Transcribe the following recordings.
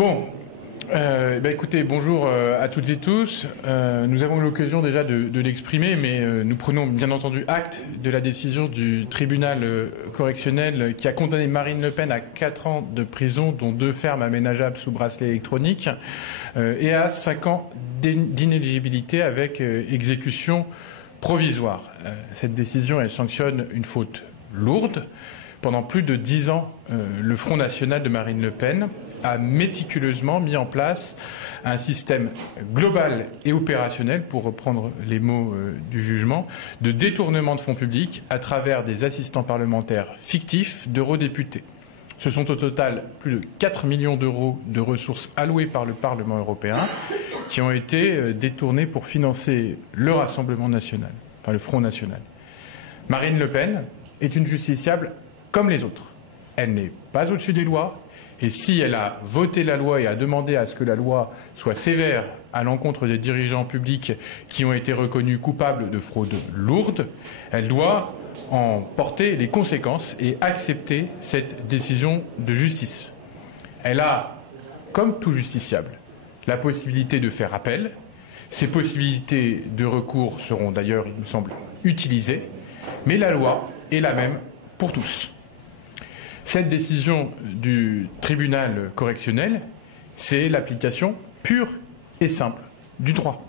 Bon, écoutez, bonjour à toutes et tous. Nous avons eu l'occasion déjà de l'exprimer, mais nous prenons bien entendu acte de la décision du tribunal correctionnel qui a condamné Marine Le Pen à 4 ans de prison, dont 2 fermes aménageables sous bracelet électronique, et à 5 ans d'inéligibilité avec exécution provisoire. Cette décision, elle sanctionne une faute lourde. Pendant plus de 10 ans, le Front National de Marine Le Pen a méticuleusement mis en place un système global et opérationnel, pour reprendre les mots du jugement, de détournement de fonds publics à travers des assistants parlementaires fictifs d'eurodéputés. Ce sont au total plus de 4 millions d'euros de ressources allouées par le Parlement européen qui ont été détournés pour financer le Rassemblement national, enfin le Front National. Marine Le Pen est une justiciable comme les autres. Elle n'est pas au-dessus des lois. Et si elle a voté la loi et a demandé à ce que la loi soit sévère à l'encontre des dirigeants publics qui ont été reconnus coupables de fraude lourde, elle doit en porter les conséquences et accepter cette décision de justice. Elle a, comme tout justiciable, la possibilité de faire appel. Ces possibilités de recours seront d'ailleurs, il me semble, utilisées, mais la loi est la même pour tous. Cette décision du tribunal correctionnel, c'est l'application pure et simple du droit.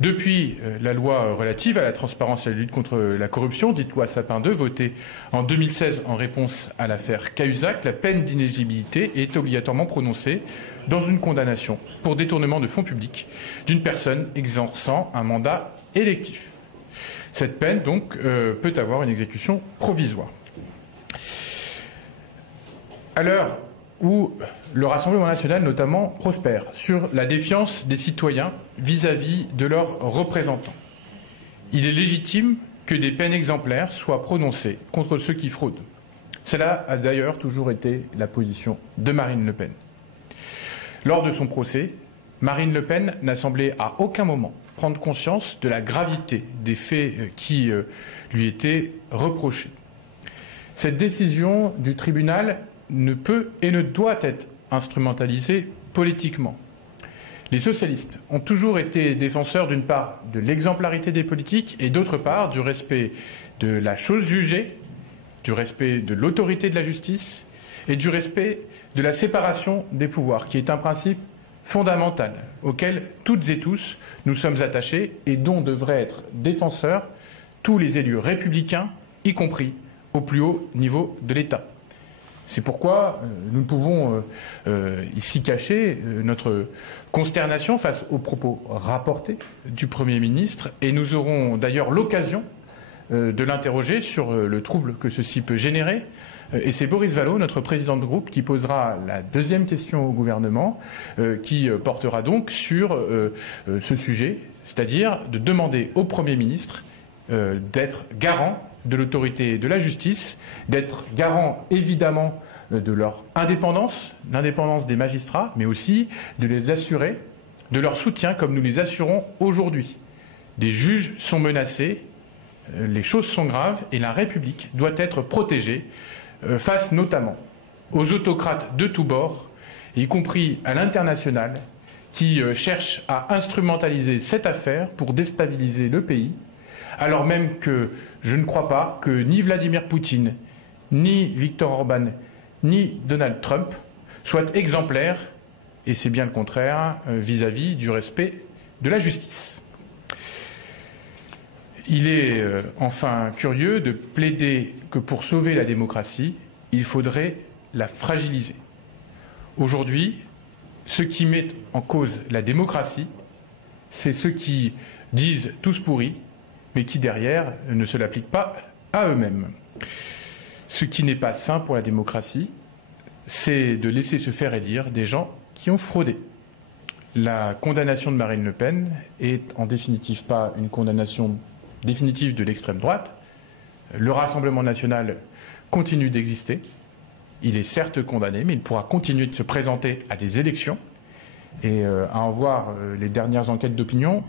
Depuis la loi relative à la transparence et à la lutte contre la corruption, dite loi Sapin II, votée en 2016 en réponse à l'affaire Cahuzac, la peine d'inéligibilité est obligatoirement prononcée dans une condamnation pour détournement de fonds publics d'une personne exerçant un mandat électif. Cette peine, donc, peut avoir une exécution provisoire. À l'heure où le Rassemblement national, notamment, prospère sur la défiance des citoyens vis-à-vis de leurs représentants, il est légitime que des peines exemplaires soient prononcées contre ceux qui fraudent. Cela a d'ailleurs toujours été la position de Marine Le Pen. Lors de son procès, Marine Le Pen n'a semblé à aucun moment prendre conscience de la gravité des faits qui lui étaient reprochés. Cette décision du tribunal ne peut et ne doit être instrumentalisée politiquement. Les socialistes ont toujours été défenseurs, d'une part, de l'exemplarité des politiques et d'autre part, du respect de la chose jugée, du respect de l'autorité de la justice et du respect de la séparation des pouvoirs, qui est un principe fondamental auquel toutes et tous nous sommes attachés et dont devraient être défenseurs tous les élus républicains, y compris au plus haut niveau de l'État. C'est pourquoi nous ne pouvons ici cacher notre consternation face aux propos rapportés du Premier ministre, et nous aurons d'ailleurs l'occasion de l'interroger sur le trouble que ceci peut générer. Et c'est Boris Vallaud, notre président de groupe, qui posera la deuxième question au gouvernement, qui portera donc sur ce sujet, c'est-à-dire de demander au Premier ministre d'être garant de l'autorité de la justice, d'être garant évidemment de leur indépendance, l'indépendance des magistrats, mais aussi de les assurer de leur soutien comme nous les assurons aujourd'hui. Des juges sont menacés, les choses sont graves et la République doit être protégée face notamment aux autocrates de tous bords, y compris à l'international, qui cherchent à instrumentaliser cette affaire pour déstabiliser le pays, alors même que je ne crois pas que ni Vladimir Poutine, ni Viktor Orban, ni Donald Trump soient exemplaires, et c'est bien le contraire, vis-à-vis du respect de la justice. Il est enfin curieux de plaider que pour sauver la démocratie, il faudrait la fragiliser. Aujourd'hui, ceux qui mettent en cause la démocratie, c'est ceux qui disent tous pourris, mais qui derrière ne se l'appliquent pas à eux-mêmes. Ce qui n'est pas sain pour la démocratie, c'est de laisser se faire élire des gens qui ont fraudé. La condamnation de Marine Le Pen est en définitive pas une condamnation définitive de l'extrême droite. Le Rassemblement national continue d'exister. Il est certes condamné, mais il pourra continuer de se présenter à des élections. Et à en voir les dernières enquêtes d'opinion,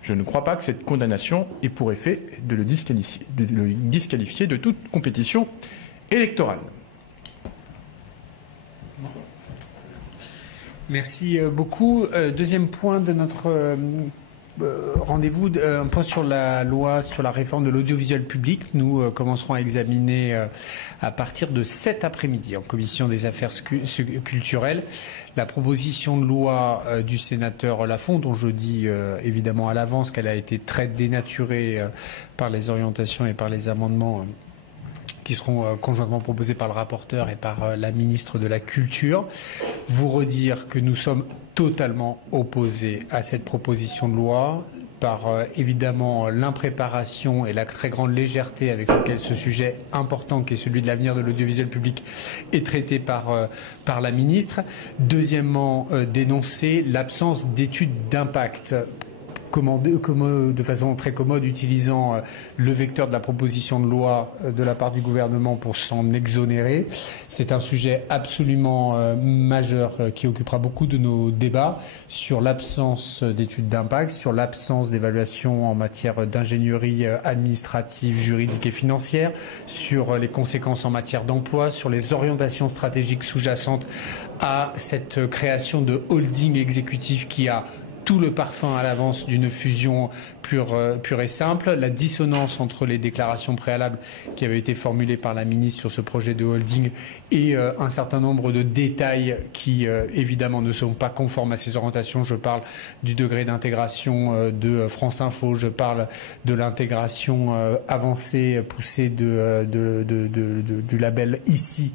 je ne crois pas que cette condamnation ait pour effet de le disqualifier de toute compétition électorale. Merci beaucoup. Deuxième point de notre rendez-vous, un point sur la loi sur la réforme de l'audiovisuel public. Nous commencerons à examiner à partir de cet après-midi en commission des affaires culturelles la proposition de loi du sénateur Lafont, dont je dis évidemment à l'avance qu'elle a été très dénaturée par les orientations et par les amendements qui seront conjointement proposés par le rapporteur et par la ministre de la Culture. Vous redire que nous sommes totalement opposés à cette proposition de loi par évidemment l'impréparation et la très grande légèreté avec laquelle ce sujet important qui est celui de l'avenir de l'audiovisuel public est traité par la ministre. Deuxièmement, dénoncer l'absence d'études d'impact de façon très commode, utilisant le vecteur de la proposition de loi de la part du gouvernement pour s'en exonérer. C'est un sujet absolument majeur qui occupera beaucoup de nos débats sur l'absence d'études d'impact, sur l'absence d'évaluation en matière d'ingénierie administrative, juridique et financière, sur les conséquences en matière d'emploi, sur les orientations stratégiques sous-jacentes à cette création de holding exécutif qui a tout le parfum à l'avance d'une fusion pure et simple, la dissonance entre les déclarations préalables qui avaient été formulées par la ministre sur ce projet de holding et un certain nombre de détails qui évidemment ne sont pas conformes à ces orientations. Je parle du degré d'intégration de France Info, je parle de l'intégration avancée, poussée du label ICI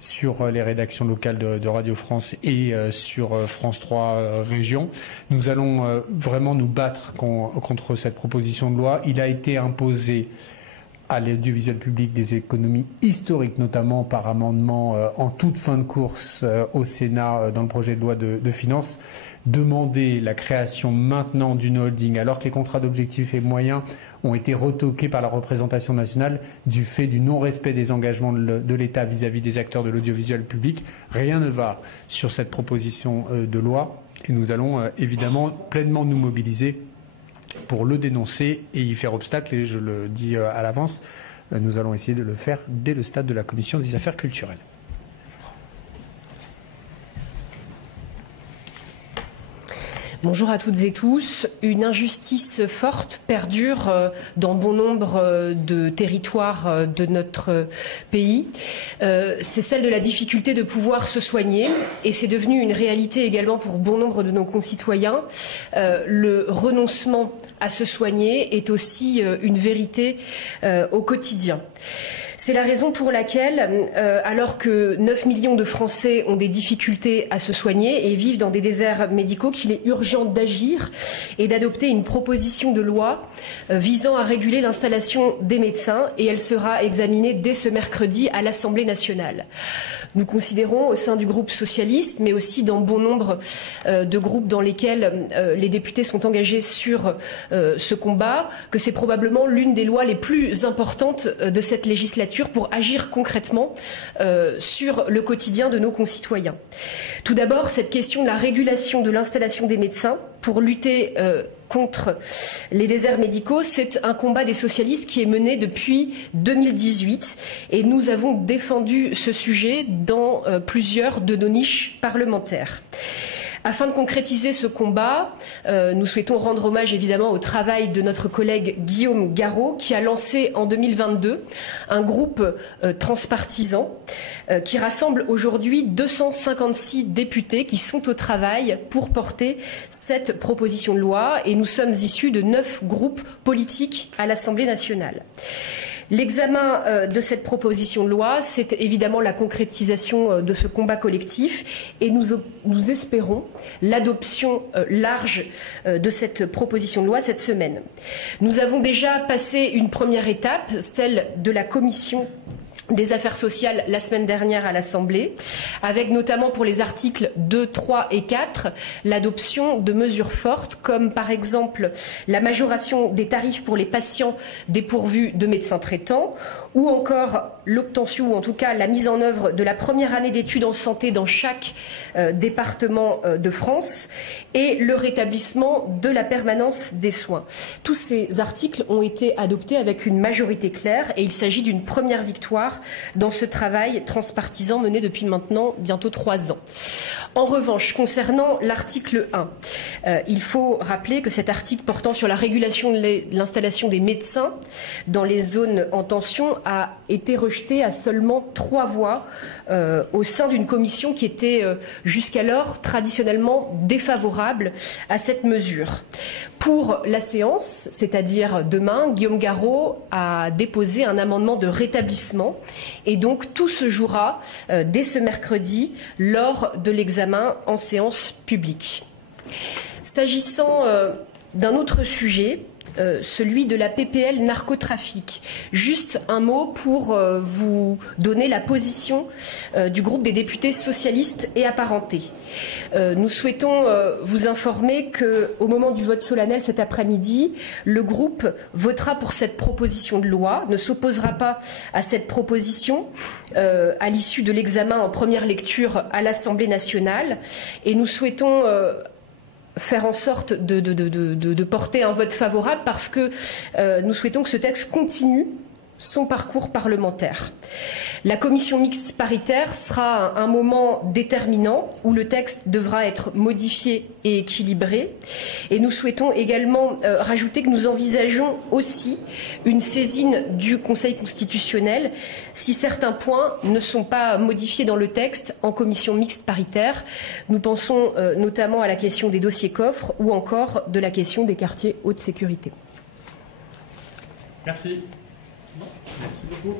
sur les rédactions locales de Radio France et sur France 3 Régions. Nous allons vraiment nous battre contre cette proposition de loi. Il a été imposé à l'audiovisuel public des économies historiques, notamment par amendement en toute fin de course au Sénat dans le projet de loi de finances. Demander la création maintenant d'une holding alors que les contrats d'objectifs et moyens ont été retoqués par la représentation nationale du fait du non-respect des engagements de l'État vis-à-vis des acteurs de l'audiovisuel public. Rien ne va sur cette proposition de loi et nous allons évidemment pleinement nous mobiliser pour le dénoncer et y faire obstacle. Et je le dis à l'avance, nous allons essayer de le faire dès le stade de la commission des affaires culturelles. Bonjour à toutes et tous. Une injustice forte perdure dans bon nombre de territoires de notre pays. C'est celle de la difficulté de pouvoir se soigner et c'est devenu une réalité également pour bon nombre de nos concitoyens. Le renoncement à se soigner est aussi une vérité au quotidien. C'est la raison pour laquelle, alors que 9 millions de Français ont des difficultés à se soigner et vivent dans des déserts médicaux, qu'il est urgent d'agir et d'adopter une proposition de loi visant à réguler l'installation des médecins, et elle sera examinée dès ce mercredi à l'Assemblée nationale. Nous considérons au sein du groupe socialiste, mais aussi dans bon nombre de groupes dans lesquels les députés sont engagés sur ce combat, que c'est probablement l'une des lois les plus importantes de cette législature pour agir concrètement sur le quotidien de nos concitoyens. Tout d'abord, cette question de la régulation de l'installation des médecins pour lutter contre les déserts médicaux, c'est un combat des socialistes qui est mené depuis 2018 et nous avons défendu ce sujet dans plusieurs de nos niches parlementaires. Afin de concrétiser ce combat, nous souhaitons rendre hommage évidemment au travail de notre collègue Guillaume Garot qui a lancé en 2022 un groupe transpartisan qui rassemble aujourd'hui 256 députés qui sont au travail pour porter cette proposition de loi, et nous sommes issus de 9 groupes politiques à l'Assemblée nationale. L'examen de cette proposition de loi, c'est évidemment la concrétisation de ce combat collectif et nous espérons l'adoption large de cette proposition de loi cette semaine. Nous avons déjà passé une première étape, celle de la commission des affaires sociales la semaine dernière à l'Assemblée, avec notamment pour les articles 2, 3 et 4 l'adoption de mesures fortes comme par exemple la majoration des tarifs pour les patients dépourvus de médecins traitants ou encore l'obtention ou en tout cas la mise en œuvre de la première année d'études en santé dans chaque département de France et le rétablissement de la permanence des soins. Tous ces articles ont été adoptés avec une majorité claire et il s'agit d'une première victoire dans ce travail transpartisan mené depuis maintenant bientôt 3 ans. En revanche, concernant l'article 1, il faut rappeler que cet article portant sur la régulation de l'installation des médecins dans les zones en tension a été rejeté à seulement 3 voix au sein d'une commission qui était jusqu'alors traditionnellement défavorable à cette mesure. Pour la séance, c'est-à-dire demain, Guillaume Garot a déposé un amendement de rétablissement et donc tout se jouera dès ce mercredi lors de l'examen en séance publique. S'agissant d'un autre sujet, celui de la PPL narcotrafic. Juste un mot pour vous donner la position du groupe des députés socialistes et apparentés. Nous souhaitons vous informer qu'au moment du vote solennel cet après-midi, le groupe votera pour cette proposition de loi, ne s'opposera pas à cette proposition à l'issue de l'examen en première lecture à l'Assemblée nationale et nous souhaitons faire en sorte de porter un vote favorable parce que nous souhaitons que ce texte continue son parcours parlementaire. La commission mixte paritaire sera un moment déterminant où le texte devra être modifié et équilibré. Et nous souhaitons également rajouter que nous envisageons aussi une saisine du Conseil constitutionnel si certains points ne sont pas modifiés dans le texte en commission mixte paritaire. Nous pensons notamment à la question des dossiers coffres ou encore de la question des quartiers haute sécurité. Merci. Merci beaucoup.